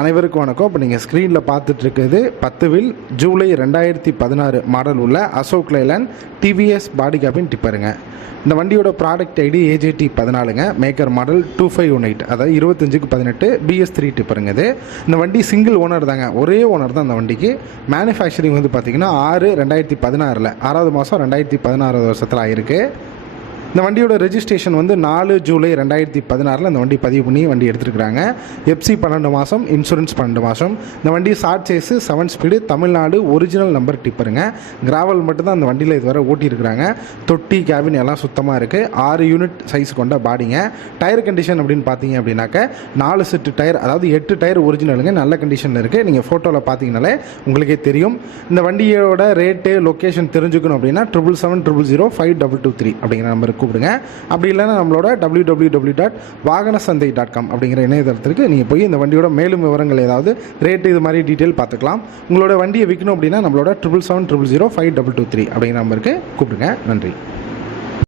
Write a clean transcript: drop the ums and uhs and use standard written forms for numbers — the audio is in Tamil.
அனைவருக்கும் வணக்கம். இப்போ நீங்கள் ஸ்க்ரீனில் பார்த்துட்ருக்கிறது 10 வீல் ஜூலை 2016 மாடல் உள்ள Ashok Leyland TVS body cabin டிப்பருங்க. இந்த வண்டியோட ப்ராடக்ட் ஐடி AJT 14ங்க. மேக்கர் மாடல் 2518, அதாவது 25/18 BS3 டிப்பருங்க. இது இந்த வண்டி சிங்கிள் ஓனர் தாங்க, ஒரே ஓனர் தான். அந்த வண்டிக்கு மேனுஃபேக்சரிங் வந்து பார்த்திங்கன்னா 6/2016 6வது மாதம் 2016 வருஷத்தில் ஆயிருக்கு. இந்த வண்டியோட ரெஜிஸ்ட்ரேஷன் வந்து 4 ஜூலை 2016 இந்த வண்டி பதிவு பண்ணி வண்டி எடுத்துருக்குறாங்க. FC 12 மாதம், இன்சூரன்ஸ் 12 மாதம். இந்த வண்டி short chassis 7 speed Tamil Nadu original number டிப்பருங்க. கிராவல் மட்டும்தான் அந்த வண்டியில் இதுவரை ஓட்டியிருக்கிறாங்க. தொட்டி கேபின் எல்லாம் சுத்தமாக இருக்குது. 6 யூனிட் சைஸ் கொண்ட பாடிங்க. டயர் கண்டிஷன் அப்படின்னு பார்த்தீங்க அப்படின்னாக்க 4 செட்டு டயர், அதாவது 8 டயர் ஒரிஜினலுங்க, நல்ல கண்டிஷனில் இருக்குது. நீங்கள் ஃபோட்டோவில் பார்த்தீங்கனாலே உங்களுக்கே தெரியும். இந்த வண்டியோட ரேட்டு லொக்கேஷன் தெரிஞ்சுக்கணும் அப்படின்னா 770052223 அப்படிங்கிற நம்பருக்கு கூப்பிடுங்க. அப்படி இல்லைன்னா நம்மளோட www.vaganasandai.com அப்படிங்கிற இணையதளத்திற்கு நீங்கள் போய் இந்த வண்டியோட மேலும் விவரங்கள், ஏதாவது ரேட்டு, இது மாதிரி டீட்டெயில் பார்த்துக்கலாம். உங்களோட வண்டியை விற்கணும் அப்படின்னா நம்மளோட 770052223 அப்படிங்கிற நம்பருக்கு கூப்பிடுங்க. நன்றி.